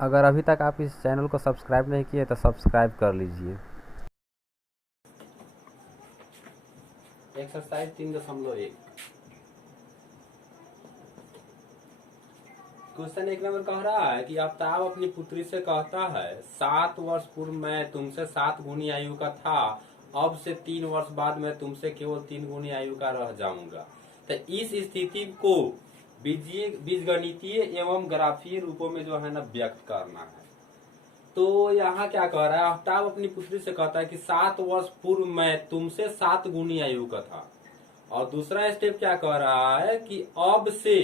अगर अभी तक आप इस चैनल को सब्सक्राइब नहीं किए तो सब्सक्राइब कर लीजिए। एक्सरसाइज 3.1 क्वेश्चन 1 नंबर कह रहा है कि आफ्ताब अपनी पुत्री से कहता है 7 वर्ष पूर्व मैं तुमसे 7 गुनी आयु का था, अब से 3 वर्ष बाद मैं तुमसे केवल 3 गुनी आयु का रह जाऊंगा। तो इस स्थिति को बीजगणितीय एवं ग्राफीय रूपों में जो है ना व्यक्त करना है। तो यहाँ क्या कह रहा है, आफ्ताब अपनी पुत्री से कहता है कि 7 वर्ष पूर्व मैं तुमसे 7 गुनी आयु का था, और दूसरा स्टेप क्या कह रहा है कि अब से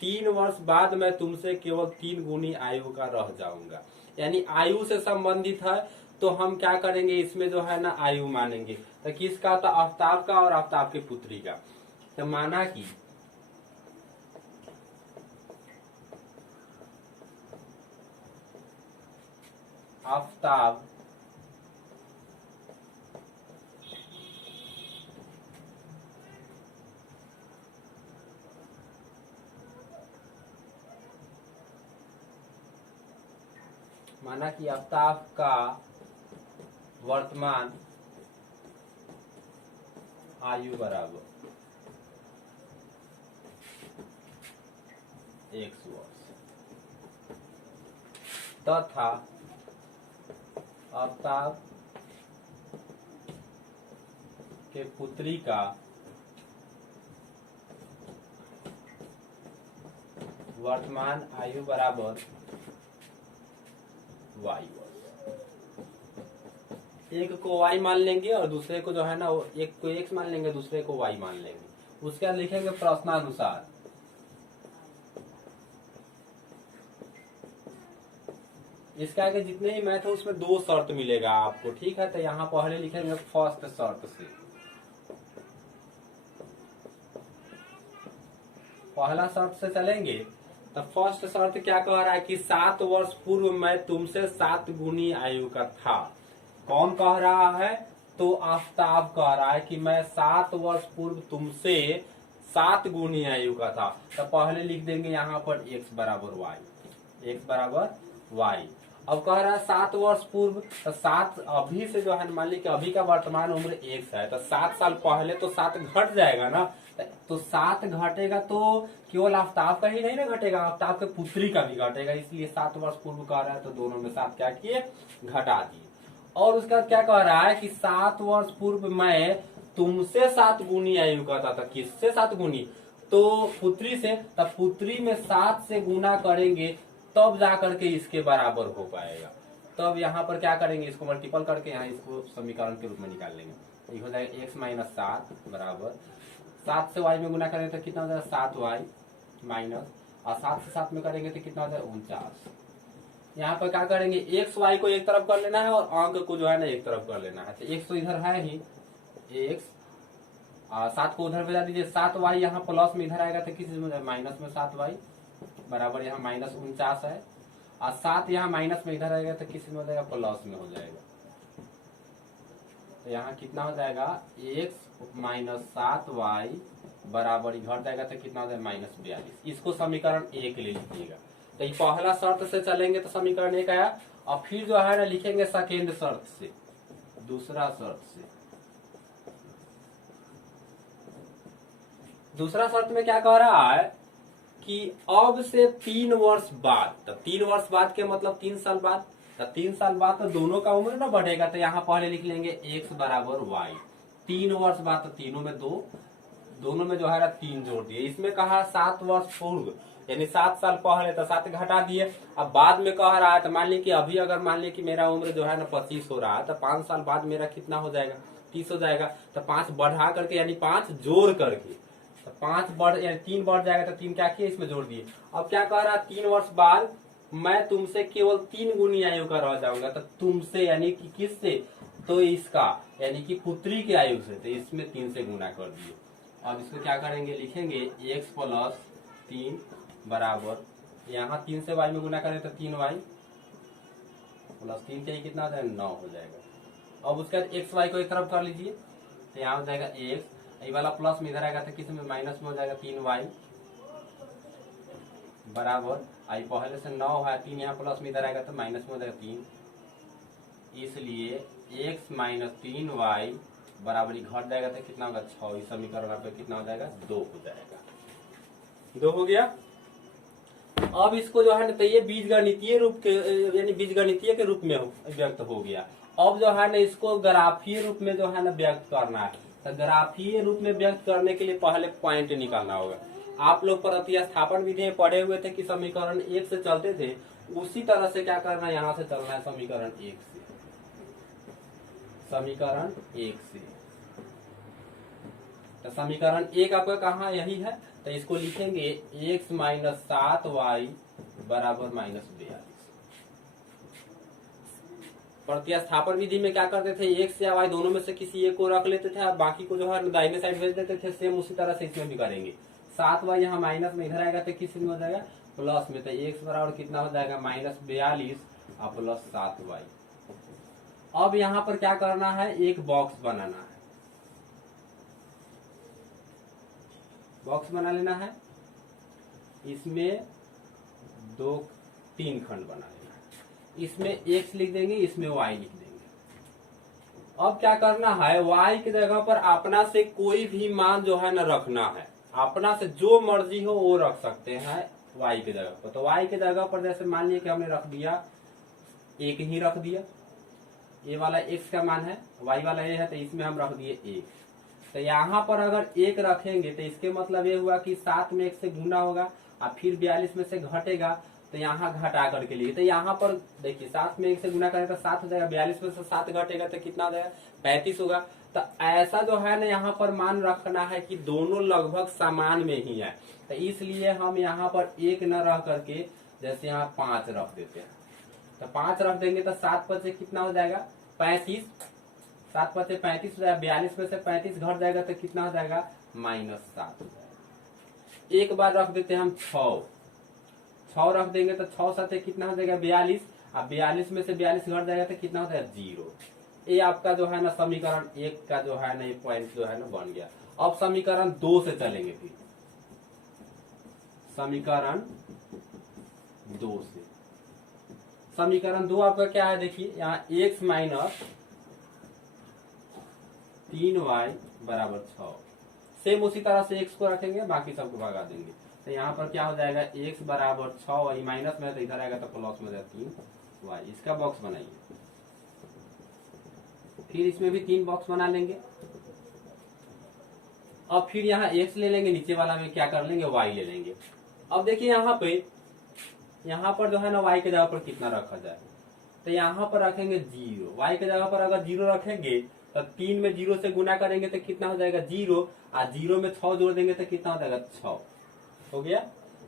3 वर्ष बाद मैं तुमसे केवल 3 गुनी आयु का रह जाऊंगा। यानी आयु से संबंधित है, तो हम क्या करेंगे, इसमें जो है ना आयु मानेंगे। तो किसका? तो आफ्ताब का और आफ्ताब की पुत्री का। तो माना कि आफ्ताब माना कि आफ्ताब का वर्तमान आयु बराबर 1 वर्ष तथा आफ्ताब के पुत्री का वर्तमान आयु बराबर वाई वर्ष। एक को वाई मान लेंगे और दूसरे को जो है ना, एक को एक्स मान लेंगे, दूसरे को वाई मान लेंगे। उसके बाद लिखेंगे प्रश्नानुसार। इसका आगे जितने ही मैथ है उसमें 2 शर्त मिलेगा आपको, ठीक है। तो यहाँ पहले लिखेंगे फर्स्ट शर्त से। पहला शर्त से चलेंगे तो फर्स्ट शर्त क्या कह रहा है कि 7 वर्ष पूर्व मैं तुमसे 7 गुनी आयु का था। कौन कह रहा है? तो आफ्ताब कह रहा है कि मैं 7 वर्ष पूर्व तुमसे 7 गुनी आयु का था। तो पहले लिख देंगे यहाँ पर x बराबर वाई, x बराबर वाई। अब कह रहा है 7 वर्ष पूर्व, तो 7 अभी से जो है मान ली कि अभी का वर्तमान उम्र x है, तो 7 साल पहले तो 7 घट जाएगा ना। तो 7 घटेगा तो केवल आफ्ताब का ही नहीं ना घटेगा, आफ्ताब के पुत्री का भी घटेगा। इसलिए 7 वर्ष पूर्व कह रहा है तो दोनों में 7 क्या किए, घटा दिए। और उसका क्या कह रहा है कि 7 वर्ष पूर्व मैं तुमसे 7 गुनी आयु का था। किससे 7 गुनी? तो पुत्री से। तब पुत्री में 7 से गुना करेंगे तब जाकर के इसके बराबर हो पाएगा। तब यहाँ पर क्या करेंगे, इसको मल्टीपल करके यहाँ इसको समीकरण के रूप में निकाल लेंगे। एक हो जाएगा x माइनस 7 बराबर 7 से y में गुना करेंगे तो कितना हो जाएगा 7y माइनस, और 7 से 7 में करेंगे तो कितना हो जाएगा 49। यहाँ पर क्या करेंगे, एक्स वाई को एक तरफ कर लेना है और अंक को जो है ना एक तरफ कर लेना है। तो एक्स तो इधर है ही, एक्स 7 को उधर भेजा दीजिए, 7y यहाँ प्लस में इधर आएगा तो किस में माइनस में 7y बराबर यहाँ माइनस 49 है, और 7 यहाँ माइनस में इधर आएगा तो किस में हो जाएगा, प्लस में हो जाएगा। तो यहाँ कितना हो जाएगा x माइनस 7y बराबर इधर जाएगा तो कितना हो जाएगा माइनस 42। इसको समीकरण 1 ले लीजिएगा। तो ये पहला शर्त से चलेंगे तो समीकरण 1 आया, और फिर जो है ना लिखेंगे सेकेंड शर्त से, दूसरा शर्त से। दूसरा शर्त में क्या कह रहा है कि अब से 3 वर्ष बाद, तो 3 वर्ष बाद के मतलब 3 साल बाद, तो 3 साल बाद तो दोनों का उम्र ना बढ़ेगा। तो यहाँ पहले लिख लेंगे x बराबर वाई। 3 वर्ष बाद तो तीनों में 2, दोनों में जो है ना 3 जोड़ दिए। इसमें कहा 7 वर्ष पूर्व, यानी 7 साल पहले, तो 7 घटा दिए। अब बाद में कह रहा है, तो मान ली कि अभी अगर मान ली कि मेरा उम्र जो है ना 25 हो रहा है, तो 5 साल बाद मेरा कितना हो जाएगा, 30 हो जाएगा। तो 5 बढ़ा करके यानी 5 जोड़ करके, तो 5 बढ़ यानी 3 बढ़ जाएगा, तो 3 क्या किए इसमें जोड़ दिए। अब क्या कह रहा है, 3 वर्ष बाद मैं तुमसे केवल 3 गुनी आयु का रह जाऊंगा। तो तुमसे यानी कि किससे, तो इसका यानी कि पुत्री की आयु से, तो इसमें 3 से गुना कर दिए। अब इसको क्या करेंगे, लिखेंगे x प्लस 3 बराबर, यहाँ 3 से y में गुना करें तो 3y प्लस 3 के कितना हो जाएगा 9 हो जाएगा। अब उसके बाद एक्स वाई को एक तरफ कर लीजिए, तो यहाँ हो जाएगा x, ये वाला प्लस में इधर आएगा तो किस में माइनस में हो जाएगा 3y बराबर आई पहले से 9 है, 3 यहाँ प्लस में इधर आएगा तो माइनस में हो जाएगा 3, इसलिए x माइनस 3y बराबर घट जाएगा तो कितना होगा 6। इस समीकरण पे कितना हो जाएगा 2 हो जाएगा। 2 हो गया। अब इसको जो है ना तो ये बीजगणितीय रूप के यानी बीजगणितीय के रूप में व्यक्त हो गया। अब जो है ना इसको ग्राफीय रूप में जो है ना व्यक्त करना है। तो ग्राफीय रूप में व्यक्त करने के लिए पहले पॉइंट निकालना होगा। आप लोग प्रतिस्थापन विधि में पढ़े हुए थे कि समीकरण 1 से चलते थे, उसी तरह से क्या करना है, यहाँ से चलना है समीकरण 1 से। समीकरण 1 से तो समीकरण 1 आपका कहाँ यही है, तो इसको लिखेंगे x माइनस 7y बराबर माइनस 42। प्रतिस्थापन विधि में क्या करते थे, x या y दोनों में से किसी एक को रख लेते थे और बाकी को जो है दाहिने साइड भेज देते थे। सेम उसी तरह से इसमें भी करेंगे। 7y यहाँ माइनस में इधर आएगा तो किस में हो जाएगा प्लस में, तो x बराबर कितना हो जाएगा माइनस 42 और प्लस 7y। अब यहाँ पर क्या करना है, एक बॉक्स बनाना है। बॉक्स बना लेना है, इसमें 3 खंड बना लेना है। इसमें x लिख देंगे, इसमें y लिख देंगे। अब क्या करना है, y की जगह पर अपना से कोई भी मान जो है ना रखना है। अपना से जो मर्जी हो वो रख सकते हैं y की जगह पर। तो y की जगह पर जैसे मान लिया कि हमने रख दिया 1 ही रख दिया। ये वाला x का मान है, y वाला ये है, तो इसमें हम रख दिए 1। तो यहाँ पर अगर 1 रखेंगे तो इसके मतलब ये हुआ कि 7 में 1 से गुना होगा और फिर 42 में से घटेगा, तो यहाँ घटा करके लिए। तो यहाँ पर देखिए 7 में 1 से गुना करें तो 7 हो जाएगा, 42 में से 7 घटेगा तो कितना हो जाएगा 35 होगा। तो ऐसा जो है ना यहाँ पर मान रखना है कि दोनों लगभग समान में ही है। तो इसलिए हम यहाँ पर 1 न रह करके जैसे यहाँ 5 रख देते हैं। तो 5 रख देंगे तो 7 पर से कितना हो जाएगा 35, 7 पर से 35 हो जाएगा, 42 में से 35 घट जाएगा तो कितना हो जाएगा -7 हो जाएगा। एक बार रख देते हैं हम 6 रख देंगे तो 6 साथ कितना हो जाएगा 42, अब 42 में से 42 घट जाएगा तो कितना हो जाएगा 0। ये आपका जो है ना समीकरण 1 का जो है ना ये पॉइंट जो है ना बन गया। अब समीकरण 2 से चलेंगे। फिर समीकरण 2 से, समीकरण 2 आपका क्या है, देखिए यहाँ x माइनस 3y बराबर 6। सेम उसी तरह से x को रखेंगे, बाकी सबको भगा देंगे। तो यहाँ पर क्या हो जाएगा x बराबर 6y माइनस में, तो इधर आएगा तो प्लस में 3y। इसका बॉक्स बनाइए। फिर इसमें भी 3 बॉक्स बना लेंगे। अब फिर यहाँ x ले लेंगे, नीचे वाला में क्या कर लेंगे y ले लेंगे। अब देखिए यहाँ पर जो है ना y के जगह पर कितना रखा जाए, तो यहाँ पर रखेंगे 0। y के जगह पर अगर 0 रखेंगे तो 3 में 0 से गुना करेंगे तो कितना हो जाएगा 0, और 0 में 6 जोड़ देंगे तो कितना हो जाएगा 6 हो गया।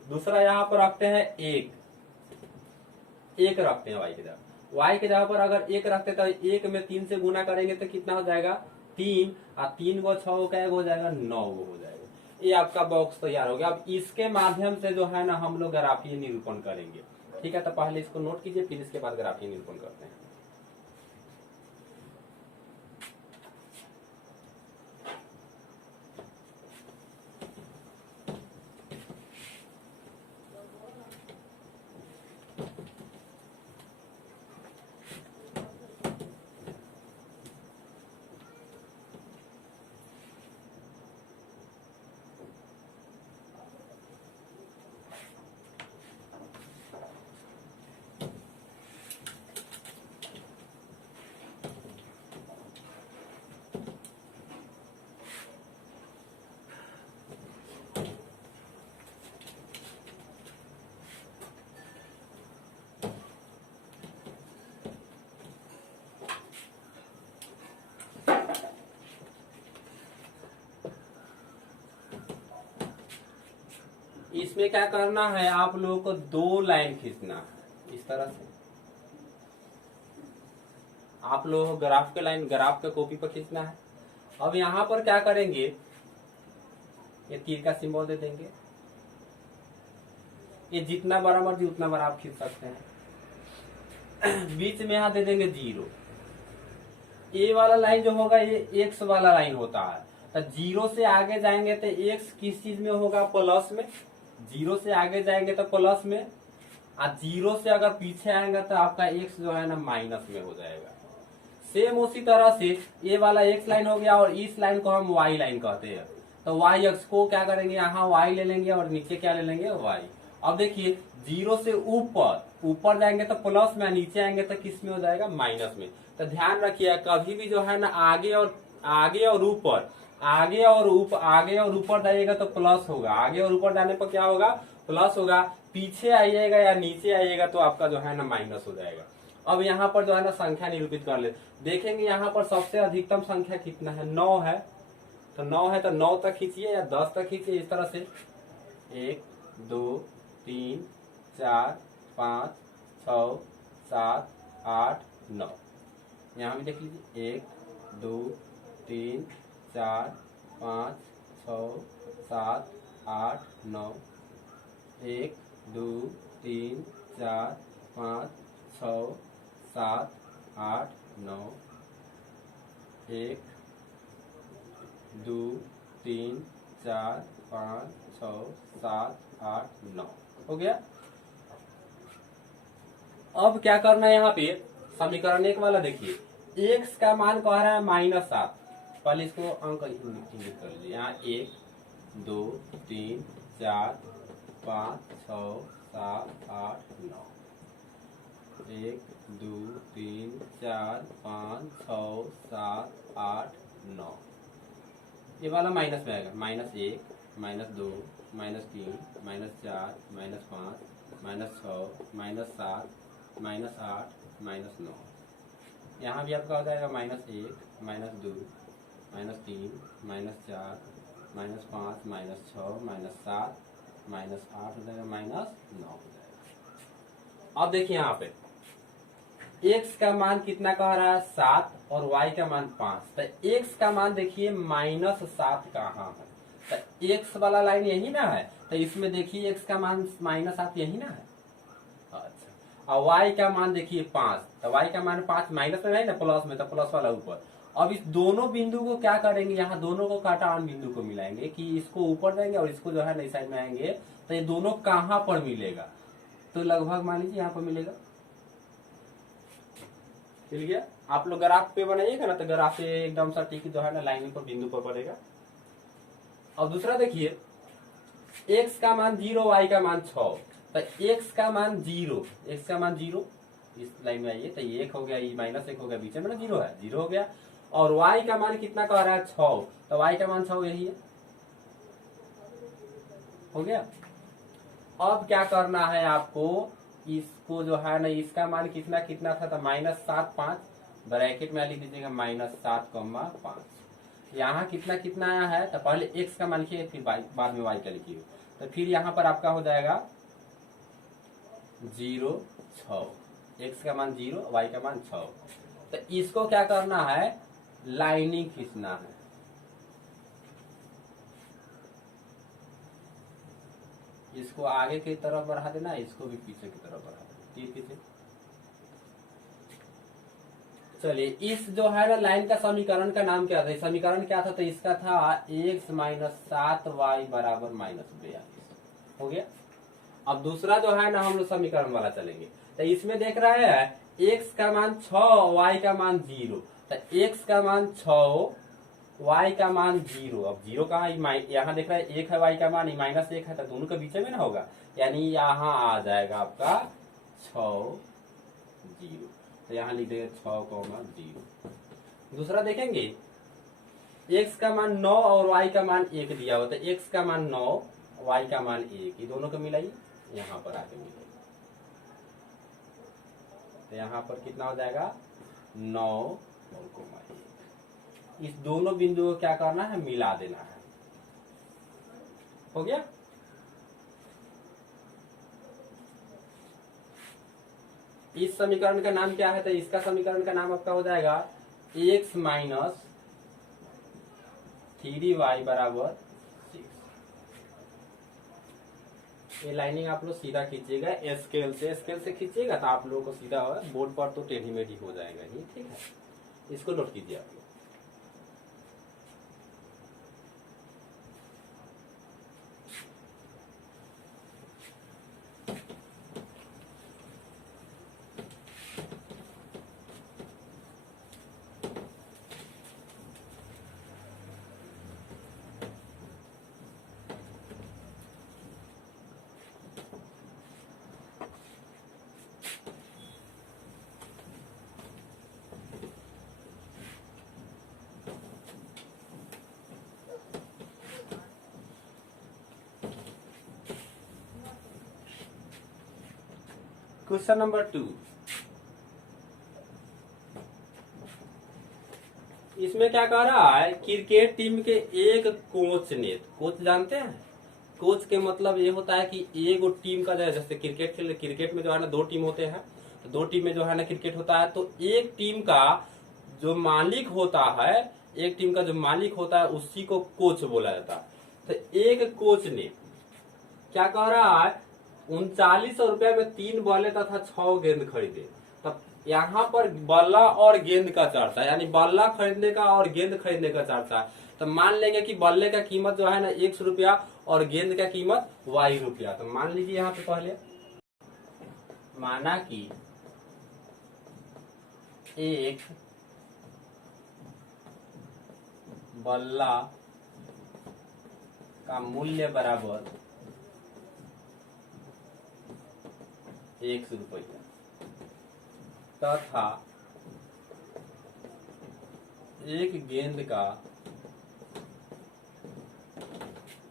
दूसरा यहाँ पर रखते हैं 1 रखते हैं y के जगह पर अगर 1 रखते तो 1 में 3 से गुना करेंगे तो कितना हो जाएगा 3, और 3 को 6 का हो जाएगा 9 हो जाएगा। ये आपका बॉक्स तैयार हो गया। अब इसके माध्यम से जो है ना हम लोग ग्राफीय निरूपण करेंगे। ठीक है, तो पहले इसको नोट कीजिए, फिर इसके बाद ग्राफीय निरूपण करते हैं। इसमें क्या करना है, आप लोगों को 2 लाइन खींचना है। इस तरह से आप लोगों को ग्राफ के लाइन ग्राफ के कॉपी पर खींचना है। अब यहाँ पर क्या करेंगे, ये तीर का सिंबल दे देंगे। ये जितना बड़ा मर्जी उतना बड़ा आप खींच सकते हैं। बीच में यहाँ दे देंगे 0। ए वाला लाइन जो होगा ये x वाला लाइन होता है। तो 0 से आगे जाएंगे तो x किस चीज में होगा प्लस में, जीरो से आगे जाएंगे तो प्लस में, और जीरो से अगर पीछे आएंगे तो आपका एक्स जो है ना माइनस में हो जाएगा। सेम उसी तरह से ये वाला एक्स लाइन हो गया और इस लाइन को हम वाई लाइन कहते हैं। तो वाई अक्ष को क्या करेंगे, यहाँ वाई ले लेंगे और नीचे क्या ले लेंगे, वाई। अब देखिए जीरो से ऊपर जाएंगे तो प्लस में, नीचे आएंगे तो किस में हो जाएगा, माइनस में। तो ध्यान रखिए कभी भी जो है ना आगे और ऊपर, आगे और ऊपर जाइएगा तो प्लस होगा, आगे और ऊपर जाने पर क्या होगा, प्लस होगा। पीछे आइएगा या नीचे आइएगा तो आपका जो है ना माइनस हो जाएगा। अब यहाँ पर जो है ना संख्या निरूपित कर ले, देखेंगे यहाँ पर सबसे अधिकतम संख्या कितना है, 9 है। तो 9 है तो 9 तक खींचिए या 10 तक खींचिए, इस तरह से 1 2 3 4 5 6 7 8 9। यहाँ भी देख लीजिए 1 2 3 4 5 6 7 8 9, 1 2 3 4 5 6 7 8 9, 1 2 3 4 5 6 7 8 9 हो गया। अब क्या करना है, यहाँ पे समीकरण 1 वाला देखिए, x का मान कह रहा है -7। पहले इसको अंक इंगित कर लीजिए, यहाँ 1 2 3 4 5 6 7 8 9, 1 2 3 4 5 6 7 8 9। ये वाला माइनस में आएगा, -1 -2 -3 -4 -5 -6 -7 -8 -9। यहाँ भी आपका हो जाएगा -1 -2 -3 -4 -5 -6 -7 -8 हो जाएगा, -9 हो जाएगा। अब देखिए यहाँ पे x का मान कितना कह रहा है, 7 और y का मान 5। तो x का मान देखिए -7 कहाँ है, तो x वाला लाइन यही ना है, तो इसमें देखिए x का मान -7 यही ना है। अच्छा, और y का मान देखिए 5, तो y का मान 5 माइनस में नहीं ना, प्लस में, तो प्लस वाला ऊपर। अब इस दोनों बिंदु को क्या करेंगे, यहाँ दोनों को काटा और बिंदु को मिलाएंगे कि इसको ऊपर जाएंगे और इसको जो है नई साइड में आएंगे, तो ये दोनों कहाँ पर मिलेगा, तो लगभग मान लीजिए यहाँ पर मिलेगा। मिल गया। आप लोग ग्राफ पे बनाइएगा ना, तो ग्राफ पे एकदम सटीक जो है ना लाइन पर बिंदु पर पड़ेगा। अब दूसरा देखिए, x का मान 0, y का मान 6। तो x का मान 0, इस लाइन में आइए, तो ये 1 हो गया, ये -1 हो गया, बीच में ना 0 है, 0 हो गया। और y का मान कितना कह रहा है, 6। तो y का मान 6 यही है, हो गया। अब क्या करना है आपको, इसको जो है ना, इसका मान कितना कितना था, तो -7 5, ब्रैकेट में लिख दीजिएगा -7, 5। यहाँ कितना कितना आया है, तो पहले x का मान लिखिए, फिर बाद में y का लिखिए। तो फिर यहाँ पर आपका हो जाएगा 0 6, x का मान 0, y का मान 6। तो इसको क्या करना है, लाइनिंग खींचना है। इसको आगे की तरफ बढ़ा देना, इसको भी पीछे की तरफ बढ़ा देना, पीछे। चलिए, इस जो है ना लाइन का समीकरण का नाम क्या था, समीकरण क्या था, तो इसका था x - 7y = -42 हो गया। अब दूसरा जो है ना हम लोग समीकरण वाला चलेंगे, तो इसमें देख रहे हैं x का मान 6, y का मान 0। तो x का मान 6, y का मान 0। अब 0 कहाँ, यहाँ देख रहे हैं 1 है, y का मान -1 है, तो दोनों के बीच में ना होगा, यानी यहाँ आ जाएगा आपका 6 0। तो यहाँ लिख देंगे 6, 0। दूसरा देखेंगे, x का मान 9 और y का मान 1 दिया हुआ, तो x का मान 9, y का मान 1, ये दोनों को मिलाइए, यहाँ पर आके मिलाइए। तो यहाँ पर कितना हो जाएगा, 9 और 1। इस दोनों बिंदुओं को क्या करना है, मिला देना है। हो गया। इस समीकरण का नाम क्या है, तो इसका समीकरण का नाम आपका हो जाएगा x - 3y = 6। ये लाइनिंग आप लोग सीधा खींचिएगा, स्केल से खींचिएगा, तो आप लोगों को सीधा बोर्ड पर तो टेढ़ी मेढ़ी हो जाएगा ही, ठीक है। इसको नोट कीजिए आप लोग। क्वेश्चन नंबर 2, इसमें क्या कह रहा है, क्रिकेट टीम के एक कोच ने, कोच जानते हैं, कोच के मतलब ये होता है कि एक टीम का जैसे क्रिकेट में जो है ना 2 टीम होते हैं, तो 2 टीम में जो है ना क्रिकेट होता है, तो एक टीम का जो मालिक होता है, एक टीम का जो मालिक होता है उसी को कोच बोला जाता है। तो एक कोच ने क्या कह रहा है, 3900 रुपये में 3 बल्ले तथा 6 गेंद खरीदे। तब यहाँ पर बल्ला और गेंद का चर्चा, यानी बल्ला खरीदने का और गेंद खरीदने का चर्चा है। तो मान लेंगे कि बल्ले का कीमत जो है ना 100 रुपया और गेंद का कीमत y रुपया। तो मान लीजिए यहाँ पे पहले माना कि एक बल्ला का मूल्य बराबर 100 रुपया तथा एक गेंद का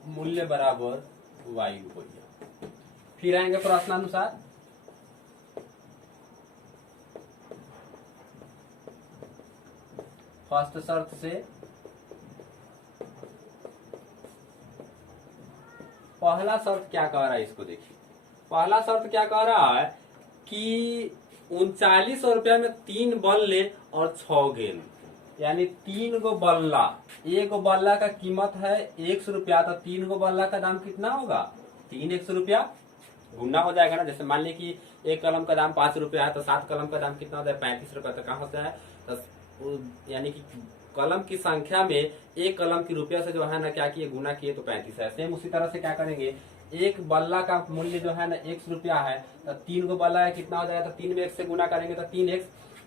मूल्य बराबर y रुपया। फिर आएंगे प्रश्नानुसार, फर्स्ट शर्त से पहला शर्त क्या कह रहा है, इसको देखिए। पहला शर्त क्या कह रहा है कि 3900 रुपया में 3 बल्ले और 6 गेंद, यानी 3 गो बल्ला, एक गो बल्ला का कीमत है 100 रुपया, तो 3 गो बल्ला का दाम कितना होगा, 3 100 रुपया गुना हो जाएगा ना। जैसे मान लीजिए कि एक कलम का दाम 5 रुपया है, तो 7 कलम का दाम कितना होता है, 35 रुपया। तो कहाँ से है, तो यानी कि कलम की संख्या में एक कलम की रुपया से जो है ना क्या किए, गुना किए, तो 35 है। सेम उसी तरह से क्या करेंगे, एक बल्ला का मूल्य जो है ना 100 रुपया है, तो 3 गो बल्ला है, कितना हो जाएगा, तो 3 में 1 से गुना करेंगे तो 3x,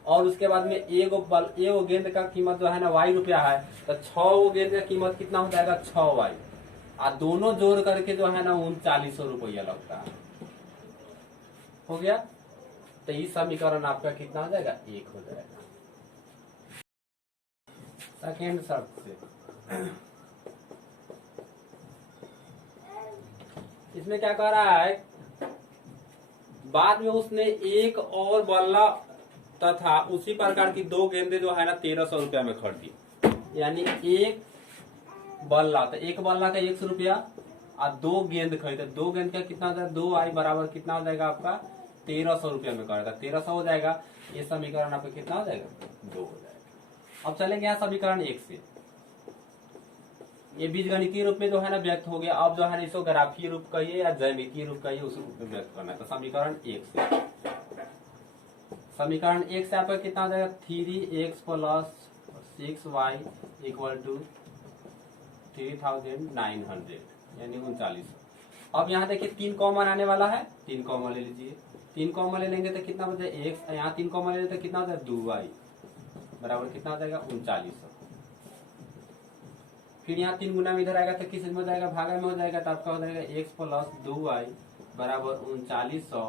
और उसके बाद में एगो गेंद का कीमत जो है ना y रुपया है, तो 6 गेंद का कीमत कितना हो जाएगा, 6y, और दोनों जोड़ करके जो है ना 3900 रुपया लगता है। हो गया, तो इस समीकरण आपका कितना हो जाएगा, 1 हो जाएगा। सेकेंड शर्त से इसमें क्या कह रहा है, बाद में उसने एक और बल्ला तथा उसी प्रकार की 2 गेंदे जो है ना 1300 रुपया में खरीदी। यानी एक बल्ला, तो एक बल्ला का 100 रुपया और 2 गेंद खरीदे, 2 गेंद का कितना हो जाएगा, 2i बराबर कितना हो जाएगा आपका 1300 रुपया में करेगा, 1300 हो जाएगा। ये समीकरण आपका कितना हो जाएगा, 2 हो जाएगा। अब चलेंगे यहाँ समीकरण 1 से, ये बीजगणितीय रूप में जो है ना व्यक्त हो गया। अब जो है ना इसको ग्राफीय रूप कहिए या ज्यामितीय रूप कहिए, उस रूप में व्यक्त करना है। तो समीकरण 1 से, समीकरण 1 से आपका कितना हो जाएगा, 3x plus 6y equal to 3900 यानी 3900। अब यहाँ देखिए 3 कॉमन आने वाला है, 3 कॉमन ले लीजिए, 3 कॉमन ले लेंगे तो कितना बचे x, यहाँ 3 कॉमन ले लेते तो कितना हो जाएगा 2y बराबर कितना हो जाएगा 3900। फिर यहाँ 3 गुना में इधर आएगा तो किस में हो जाएगा, भागा में हो जाएगा, तो आपका हो जाएगा x प्लस 2y बराबर 3900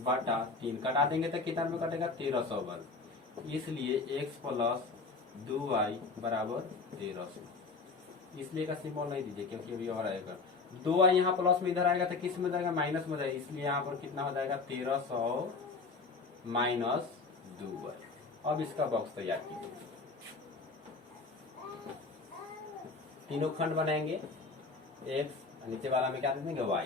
बटा 3, कटा देंगे तो कितना में कटेगा 1300 वर्ग, इसलिए x प्लस 2y बराबर 1300। इसलिए का सिंबल नहीं दीजिए क्योंकि अभी और आएगा 2y, यहाँ प्लस में इधर आएगा तो किस में जाएगा, माइनस में जाएगा, इसलिए यहाँ पर कितना हो जाएगा 1300 माइनस 2y। अब इसका बॉक्स तैयार कीजिए, तीनों खंड बनाएंगे, x नीचे वाला में क्या दे देंगे y।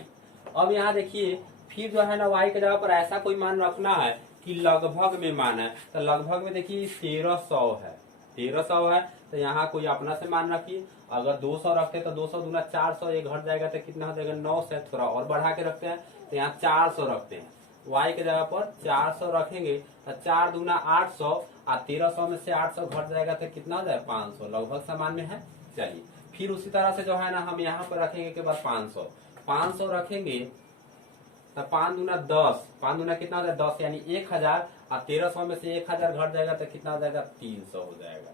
अब यहाँ देखिए फिर जो है ना y के जगह पर ऐसा कोई मान रखना है कि लगभग में मान है, तो लगभग में देखिए 1300 है, 1300 है, तो यहाँ कोई अपना से मान रखिए। अगर 200 रखते हैं तो 200 दूना 400, ये घट जाएगा तो कितना हो जाएगा 9 से थोड़ा और बढ़ा के रखते हैं, तो यहाँ 400 रखते हैं, y के जगह पर 400 रखेंगे तो 4 दूना 800 और 1300 में से 800 घट जाएगा तो कितना हो जाएगा 500, लगभग समान में है। चलिए फिर उसी तरह से जो है ना हम यहाँ पर रखेंगे के बाद 500 रखेंगे तो 5 दूना 10, 5 दूना कितना हो जाएगा 10 यानी 1000, और 1300 में से 1000 घट जाएगा तो कितना हो जाएगा 300 हो जाएगा।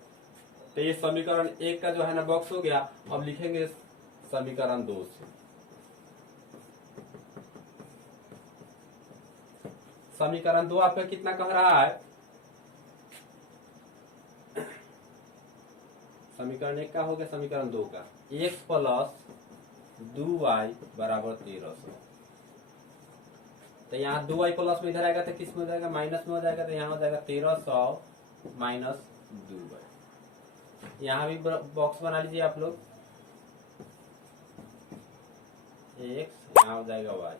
तो ये समीकरण 1 का जो है ना बॉक्स हो गया। अब लिखेंगे समीकरण 2 से, समीकरण 2 आपका कितना कह रहा है, समीकरण 1 का हो गया, समीकरण 2 का x प्लस 2y बराबर 1300 तो यहाँ 2y प्लस में इधर आएगा तो किस में हो जाएगा, माइनस में हो जाएगा। तो यहाँ हो जाएगा 1300 माइनस 2y। यहाँ भी बॉक्स बना लीजिए आप लोग, x यहाँ हो जाएगा y।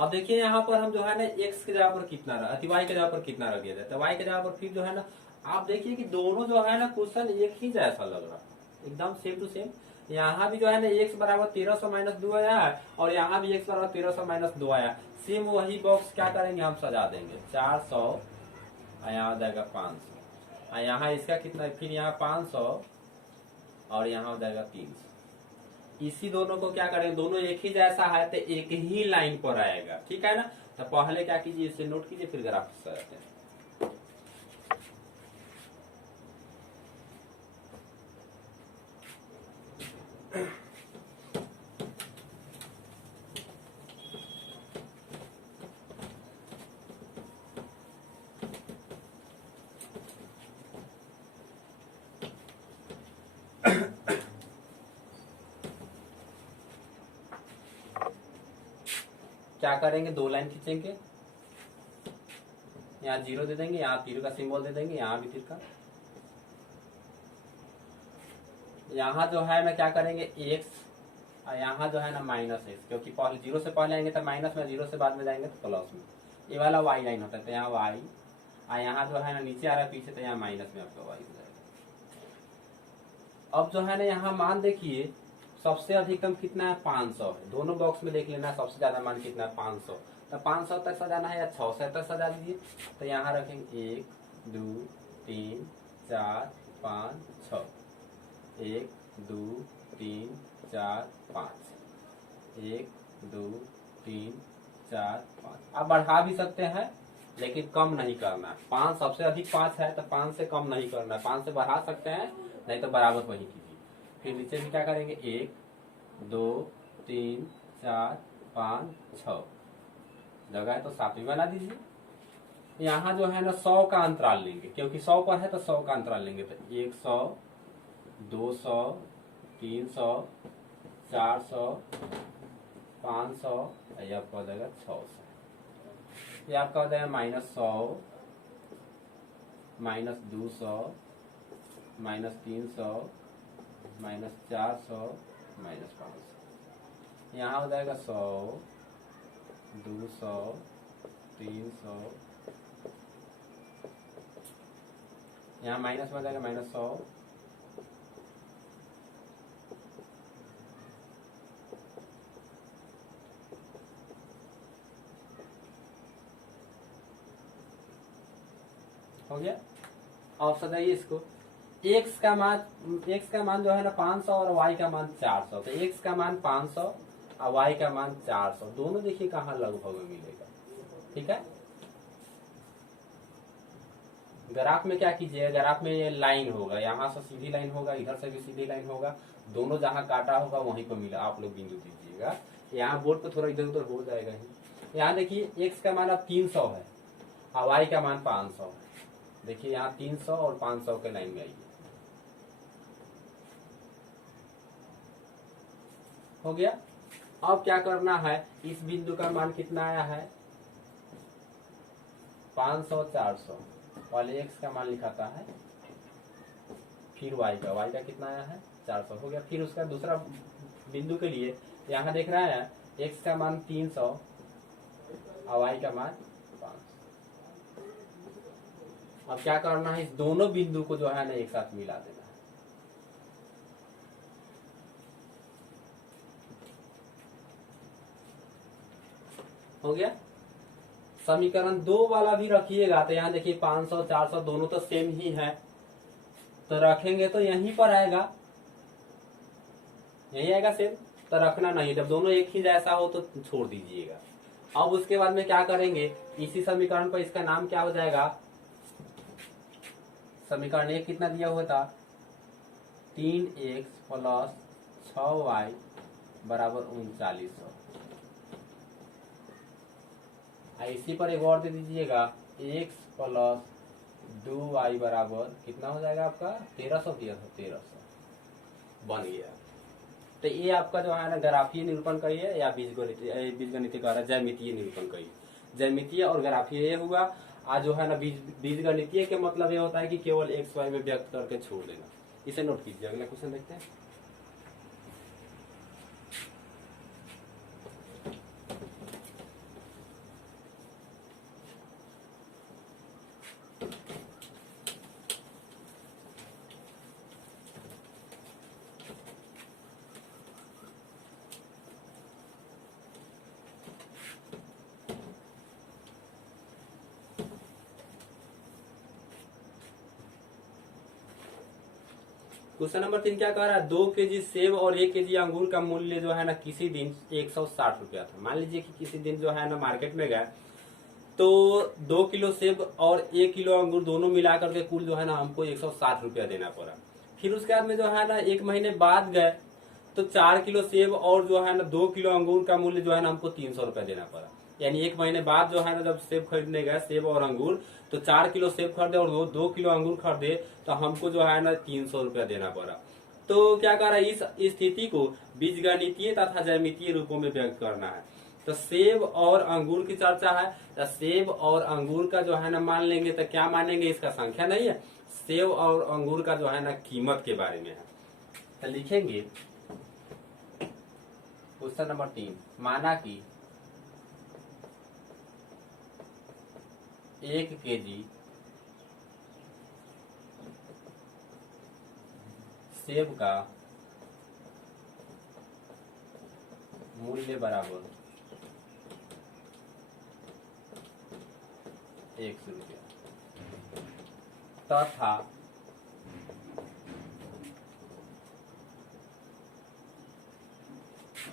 अब देखिए यहाँ पर हम जो है ना x के जगह पर कितना y के जगह पर कितना रख दिया जाए, तो y के जगह पर फिर जो है ना आप देखिए कि दोनों जो है ना क्वेश्चन एक ही जैसा लग रहा है, एकदम सेम टू सेम। यहाँ भी जो है ना x बराबर 1300 माइनस 2 आया है और यहाँ भी x बराबर 1300 माइनस 2 आया। सेम वही बॉक्स क्या करेंगे हम सजा देंगे 400 और यहाँ हो जाएगा 500 और यहाँ इसका कितना, फिर यहाँ 500 और यहाँ हो जाएगा 300। इसी दोनों को क्या करेंगे, दोनों एक ही जैसा है तो एक ही लाइन पर आएगा, ठीक है ना। तो पहले क्या कीजिए, इसे नोट कीजिए, फिर ग्राफ सजाते हैं। क्या करेंगे, दो लाइन खींचेंगे, यहाँ 0 दे देंगे, यहाँ तीर का सिंबल दे देंगे, यहाँ भी तीर का। यहाँ जो है ना क्या करेंगे x और यहाँ जो है ना माइनस x, क्योंकि पहले 0 से पहले आएंगे तो माइनस में, 0 से बाद में जाएंगे तो प्लस में। ये वाला y लाइन होता है, तो यहाँ y और यहाँ जो है ना नीचे आ रहा है पीछे, तो यहाँ माइनस में आपका y हो जाएगा। अब जो है ना यहाँ मान देखिए सबसे अधिकतम कितना है, 500 है। दोनों बॉक्स में देख लेना सबसे ज्यादा मान कितना है, 500। तो 500 तक सजाना है या 600 तक सजा दीजिए। तो यहाँ रखेंगे 1 2 3 4 5 6, 1 2 3 4 5, 1 2 3 4 5। आप बढ़ा भी सकते हैं लेकिन कम नहीं करना है। 5 सबसे अधिक 5 है तो 5 से कम नहीं करना है, 5 से बढ़ा सकते हैं, नहीं तो बराबर वही कीजिए। फिर नीचे भी क्या करेंगे 1 2 3 4 5 6, जगह है तो 7 बना दीजिए। यहाँ जो है ना 100 का अंतराल लेंगे, क्योंकि 100 पर है तो 100 का अंतराल लेंगे। तो 100 200 300 400 500 ये आपका हो जाएगा 600। ये आपका हो जाएगा -100 -200 -300 -400 -500। यहाँ हो जाएगा 100 200 300, यहाँ माइनस में हो जाएगा -100 हो गया। अब सजाइए इसको, x का मान जो है ना 500 और y का मान 400। तो x का मान 500 और y का मान 400, दोनों देखिए कहाँ लगभग में मिलेगा, ठीक है। ग्राफ में क्या कीजिए, ग्राफ में ये लाइन होगा, यहाँ से सीधी लाइन होगा, इधर से भी सीधी लाइन होगा, दोनों जहाँ काटा होगा वहीं पर मिला, आप लोग बिंदु दीजिएगा। यहाँ बोर्ड पर थोड़ा इधर उधर हो जाएगा ही। यहाँ देखिए x का मान अब 300 है और y का मान 500 है। देखिए यहाँ 300 और 500 के लाइन में आइए, हो गया। अब क्या करना है, इस बिंदु का मान कितना आया है 500 400, पहले x का मान लिखाता है, फिर y का कितना आया है 400, हो गया। फिर उसका दूसरा बिंदु के लिए यहाँ देख रहा है x का मान 300 और y का मान 500। अब क्या करना है, इस दोनों बिंदु को जो है ना एक साथ मिला देना है। हो गया। समीकरण 2 वाला भी रखिएगा, तो यहाँ देखिए 500 400 दोनों तो सेम ही है, तो रखेंगे तो यहीं पर आएगा, यही आएगा सेम, तो रखना नहीं। जब दोनों एक ही जैसा हो तो छोड़ दीजिएगा। अब उसके बाद में क्या करेंगे, इसी समीकरण पर इसका नाम क्या हो जाएगा, समीकरण 1 कितना दिया हुआ था 3x + 6y बराबर 3900। इसी पर एक और दे दीजिएगा x + 2y बराबर कितना हो जाएगा आपका 1300 दिया था, 1300 बन गया। तो ये आपका जो है ना ग्राफीय निरूपण करिए या बीजगणितीय कह रहा है ज्यामितीय निरूपण करिए। ज्यामितीय और ग्राफीय ये हुआ। आज जो है ना बीजगणितीय के मतलब ये होता है कि केवल एक्स वाई में व्यक्त करके छोड़ देना। इसे नोट कीजिए। अगला क्वेश्चन देखते हैं। क्वेश्चन नंबर 3 क्या कह रहा है, 2 केजी सेब और 1 केजी अंगूर का मूल्य जो है ना किसी दिन 160 रुपया था। मान लीजिए कि किसी दिन जो है ना मार्केट में गए तो 2 किलो सेब और 1 किलो अंगूर दोनों मिलाकर के कुल जो है ना हमको 160 रुपया देना पड़ा। फिर उसके बाद में जो है ना 1 महीने बाद गए तो 4 किलो सेब और जो है ना 2 किलो अंगूर का मूल्य जो है ना हमको 300 रुपया देना पड़ा। यानी 1 महीने बाद जो है ना जब सेब खरीदने गए, सेब और अंगूर, तो 4 किलो सेब खरीदे और 2 किलो अंगूर खरीदे तो हमको जो है ना 300 रुपया देना पड़ा। तो क्या कह रहा है, इस स्थिति को बीजगणितीय तथा ज्यामितीय रूपों में व्यक्त करना है। तो सेब और अंगूर की चर्चा है, तो सेब और अंगूर का जो है ना मान लेंगे तो क्या मानेंगे, इसका संख्या नहीं है, सेब और अंगूर का जो है ना कीमत के बारे में है। तो लिखेंगे क्वेश्चन नंबर 3, माना कि 1 केजी सेब का मूल्य बराबर 100 रुपया तथा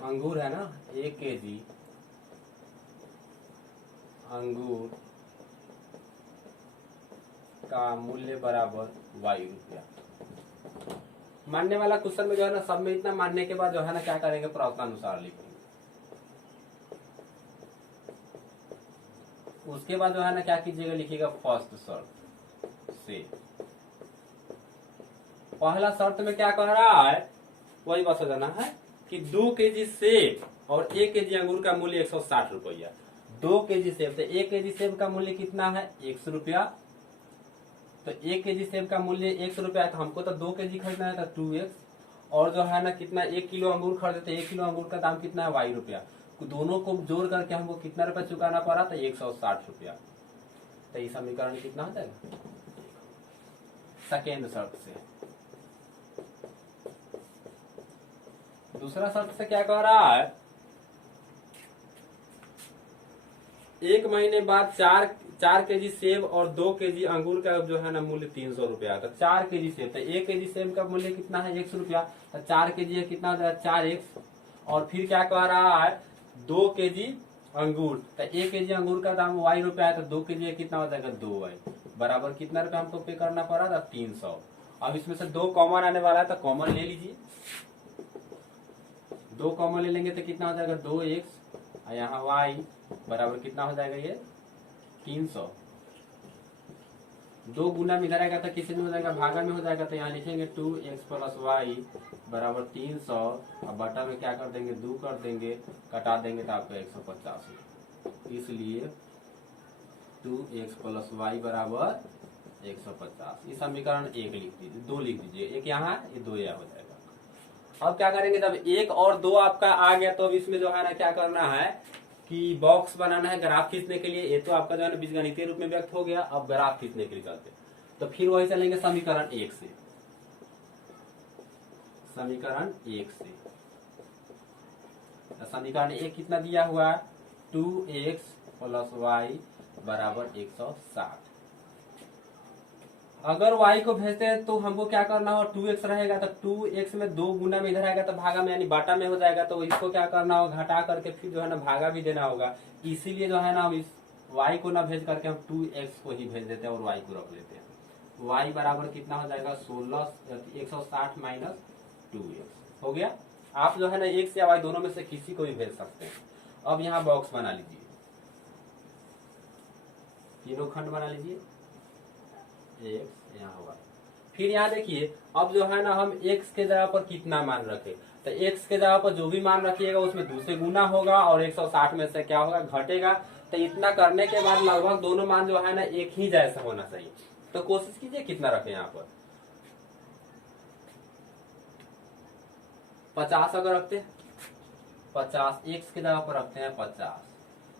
अंगूर है ना 1 केजी अंगूर का मूल्य बराबर y रुपया। मानने वाला क्वेश्चन में जो है ना सब में इतना मानने के बाद जो है ना क्या करेंगे, प्रश्नानुसार लिखेंगे। उसके बाद जो है ना क्या कीजिएगा, लिखिएगा फर्स्ट शर्त से। पहला शर्त में क्या कह रहा है, वही बस जाना है कि 2 केजी सेब और 1 केजी अंगूर का मूल्य 160 रुपया। 2 केजी सेब, तो 1 केजी सेब का मूल्य कितना है, 100 रुपया। तो 1 केजी सेब का मूल्य 100 रुपया है, तो हमको तो 2 केजी खरीदना है, तो 2x। और जो है ना कितना, 1 किलो अंगूर खरीदे तो 1 किलो अंगूर का दाम कितना है, y रुपया। दोनों को जोड़ करके हमको कितना रुपया चुकाना पड़ा, तो 160 रुपया। तो ये समीकरण कितना हो जाएगा, सेकेंड शर्त से। दूसरा शर्त से क्या कह रहा है, 1 महीने बाद 4 केजी सेब और 2 केजी अंगूर का जो है ना मूल्य 300 रुपया। तो 4 केजी सेब, तो 1 केजी सेब का मूल्य कितना है, 100 रुपया। तो 4 केजी है कितना हो जाएगा, 4x। और फिर क्या कह रहा है, 2 केजी अंगूर, तो 1 केजी अंगूर का दाम y रुपया है, तो 2 केजी कितना हो जाएगा, 2y बराबर कितना रुपया हमको पे करना पड़ा था, 300। अब इसमें से 2 कॉमन आने वाला है, तो कॉमन ले लीजिए। 2 कॉमन ले लेंगे तो कितना हो जाएगा, 2x, यहाँ y बराबर कितना हो जाएगा, ये 300। 2 गुना में इधर आएगा तो किसी में हो जाएगा, भागा में हो जाएगा। तो यहाँ लिखेंगे 2x प्लस वाई बराबर 300। अब बटा में क्या कर देंगे, 2 कर देंगे, कटा देंगे तो आपको 150। इसलिए 2x प्लस वाई बराबर 150। इस समीकरण 1 लिख दीजिए, 2 लिख दीजिए, एक यहाँ, ये 2 यहाँ हो जाएगा। अब क्या करेंगे, जब 1 और 2 आपका आ गया तो अब इसमें जो है ना क्या करना है कि बॉक्स बनाना है ग्राफ खींचने के लिए। ये तो आपका जो है ना बीजगणितीय रूप में व्यक्त हो गया। अब ग्राफ खींचने के लिए चलते, तो फिर वही चलेंगे समीकरण 1 से। समीकरण 1 से समीकरण 1 कितना दिया हुआ है, 2x प्लस वाई बराबर 160। अगर y को भेजते हैं तो हमको क्या करना हो, 2x रहेगा, तो 2x में 2 गुना में इधर आएगा तो भागा में यानी बाटा में हो जाएगा। तो इसको क्या करना होगा, घटा करके फिर जो है ना भागा भी देना होगा। इसीलिए जो है ना हम इस y को ना भेज करके हम 2x को ही भेज देते हैं और y को रख लेते हैं। y बराबर कितना हो जाएगा, 160 माइनस 2x हो गया। आप जो है ना x या y दोनों में से किसी को भी भेज सकते हैं। अब यहाँ बॉक्स बना लीजिए, तीनों खंड बना लीजिए, x यहाँ होगा। फिर यहाँ देखिए, अब जो है ना हम x के जगह पर कितना मान रखे, तो x के जगह पर जो भी मान रखिएगा उसमें 2 से गुना होगा और 160 में से क्या होगा, घटेगा। तो इतना करने के बाद लगभग दोनों मान जो है ना एक ही जैसा होना चाहिए। तो कोशिश कीजिए कितना रखें यहाँ पर 50 अगर रखते हैं 50 एक्स की जगह पर रखते हैं 50,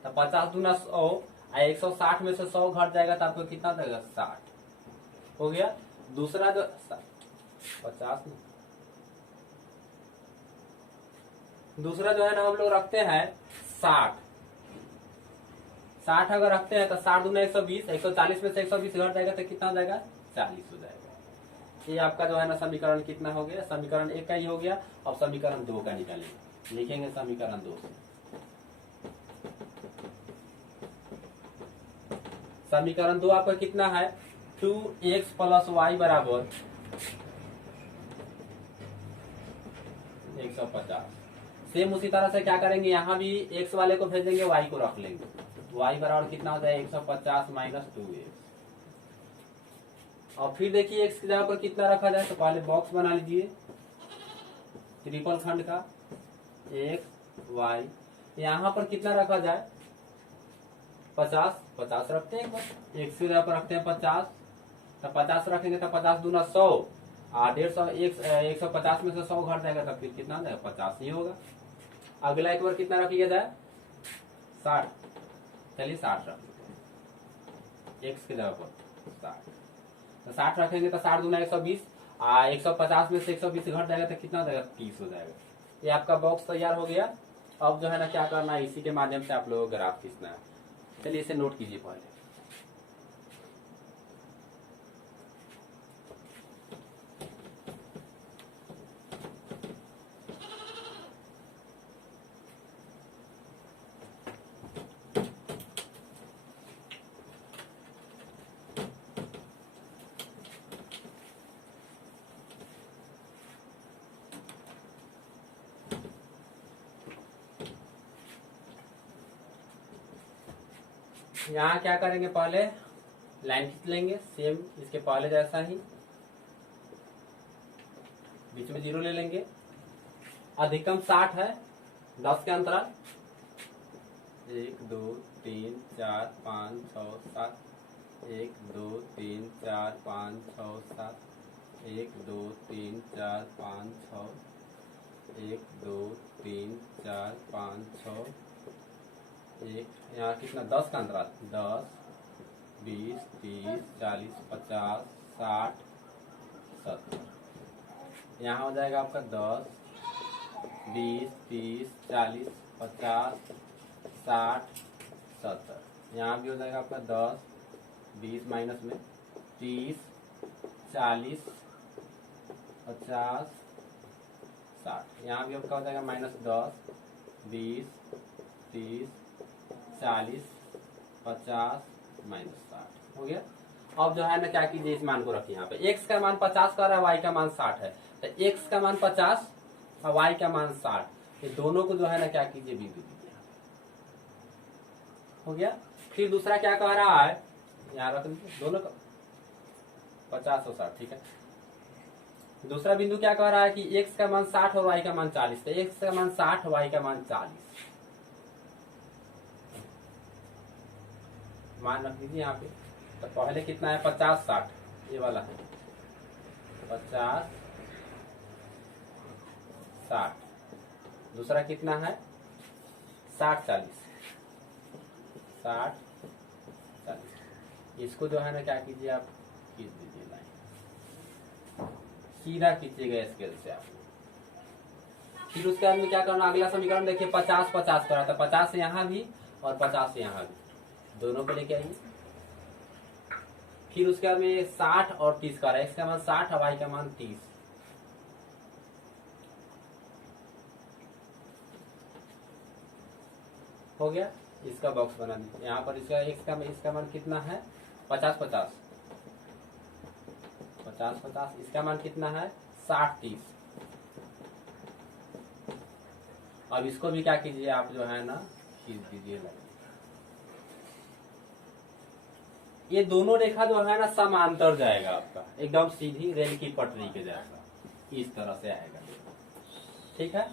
तो 50 दूना 100 160 में से 100 घट जाएगा तो आपको कितना देगा 60 हो गया। दूसरा जो 50 नहीं, दूसरा जो है ना हम लोग रखते हैं 60 अगर रखते हैं तो 60 दूना 120 140 में से 120 घट जाएगा तो कितना हो जाएगा 40 हो जाएगा। ये आपका जो है ना समीकरण कितना हो गया, समीकरण 1 का ही हो गया। अब समीकरण 2 का निकालेंगे, लिखेंगे समीकरण 2 से। समीकरण 2 आपका कितना है 2x + y बराबर 150। सेम उसी तरह से क्या करेंगे, यहाँ भी x वाले को भेजेंगे y को रख लेंगे। y बराबर कितना होता है 150 - 2x। और फिर देखिए x की जगह पर कितना रखा जाए, तो पहले बॉक्स बना लीजिए ट्रिपल खंड का x y। यहाँ पर कितना रखा जाए 50 रखते हैं एक बार, x की जगह पर रखते हैं 50, तो 50 रखेंगे तो 50 दूना 100 और 150 150 में से 100 घट जाएगा तो फिर कितना जाएगा 50 ही होगा। अगला एक बार कितना रख लिया जाए 60, चलिए 60 रख लेते हैं x की जगह पर 60, तो 60 रखेंगे तो 60 दूना 120 और 150 में से 120 घट जाएगा तो कितना हो जाएगा 30 हो जाएगा। ये आपका बॉक्स तैयार हो गया। अब जो है ना क्या करना है, इसी के माध्यम से आप लोगों को ग्राफ खींचना है। चलिए इसे नोट कीजिए पहले। यहाँ क्या करेंगे, पहले लाइन खींच लेंगे सेम इसके पहले जैसा ही, बीच में 0 ले लेंगे। अधिकतम 60 है, 10 के अंतराल 1 2 3 4 5 6 7 1 2 3 4 5 6 7 1 2 3 4 5 6 1 2 3 4 5 6 1, यहाँ कितना 10 का अंतराल 10 20 30 40 50 60 70। यहाँ हो जाएगा आपका 10 20 30 40 50 60 70। यहाँ भी हो जाएगा आपका 10 20 माइनस में 30 40 50 60। यहाँ भी आपका हो जाएगा -10 20 30 40 50 -60 हो गया। अब जो है ना क्या कीजिए, इस मान को रखिए यहाँ पे। x का मान 50 का रहा है, y का मान 60 है, तो x का मान 50 और y का मान 60, ये दोनों को जो है ना क्या कीजिए बिंदु दीजिए। हो गया। फिर दूसरा क्या कह रहा है, यहाँ रख लीजिए दोनों का 50 और 60, ठीक है। दूसरा बिंदु क्या कह रहा है कि x का मान 60 और y का मान 40, तो x का मान 60 y का मान 40 मान रख लीजिए यहाँ पे। तो पहले कितना है 50 60, ये वाला है 50 60। दूसरा कितना है 60 40 60 40। इसको जो है ना क्या कीजिए, आप खींच दीजिए लाइन, सीधा खींचिएगा स्केल से आप। फिर उसके बाद में क्या करना, अगला समीकरण देखिए 50 50 करा था, 50 यहाँ भी और 50 यहाँ भी, दोनों को लेके आइए। फिर उसके बाद में 60 और 30 का रहा है, इसका मान 60 और y का मान 30। हो गया। इसका बॉक्स बना दीजिए यहाँ पर। इसका मान कितना है 50 50 50 50। इसका मान कितना है 60 30। अब इसको भी क्या कीजिए आप, जो है ना खींच दीजिए लाइन। ये दोनों रेखा जो है ना समांतर जाएगा आपका, एकदम सीधी रेल की पटरी के जैसा, इस तरह से आएगा, ठीक है।